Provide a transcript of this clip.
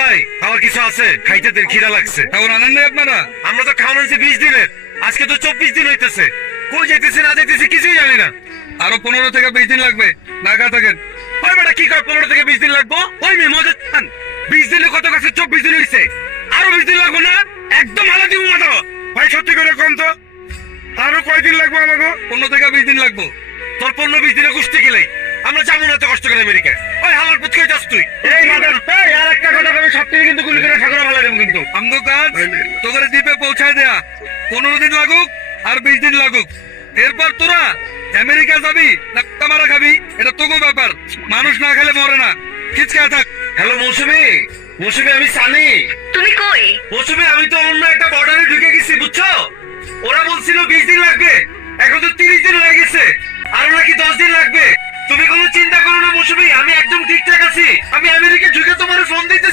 ভাই আমার কিছু আছে, খাইতে দেন, খিদা লাগছে। এখন আনেন নাই আপনারা? আমরা তো খাওয়ান আনছি 20 দিনের, আজকে তো 24 দিন হইতেছে। কই যাইতেছি না যাইতেছি কিছুই জানি না। আরো 15 থেকে 20 দিন লাগবে, ঢাকা থাকেন। ওই বেটা কি কয় 15 থেকে 20 দিন লাগবো? ওই মেয়ে মজা চান, 20 দিনে কত কাছে 24 দিন হইছে, আরো 20 দিন লাগবো না? একদম আলাদা দিব মাথা। ভাই সত্যি করে কম তো, আরো কয়দিন লাগবো আমাকে? 15 থেকে 20 দিন লাগবো। তোর 15-20 দিনে কুস্তি খেলাই, আমরা যাবো না তো কষ্ট করে আমেরিকায়। ওই হালার পুত কই যাস তুই? এই মাদার, এই আর একটা কথা আমি সব থেকে কিন্তু গুলি করে ঠাকুর ভালো দেব কিন্তু। আমগো কাজ তোদের দ্বীপে পৌঁছায় দেয়া, 15 দিন লাগুক আর 20 দিন লাগুক। এরপর তোরা আমেরিকা যাবি না মারা খাবি, এটা তোগো ব্যাপার। মানুষ না খেলে মরে না, খিচকা থাক। হ্যালো মৌসুমী, মৌসুমী আমি সানি। তুমি কই? মৌসুমী আমি তো অন্য একটা বর্ডারে ঢুকে গেছি বুঝছো। ওরা বলছিল 20 দিন লাগবে, এখন তো 30 দিন হয়ে গেছে, আরো নাকি 10 দিন লাগবে। তুমি কোনো চিন্তা করো না মৌসুমী, আমি একদম ঠিকঠাক আছি। আমি আমেরিকা ঢুকে তোমার ফোন দিতে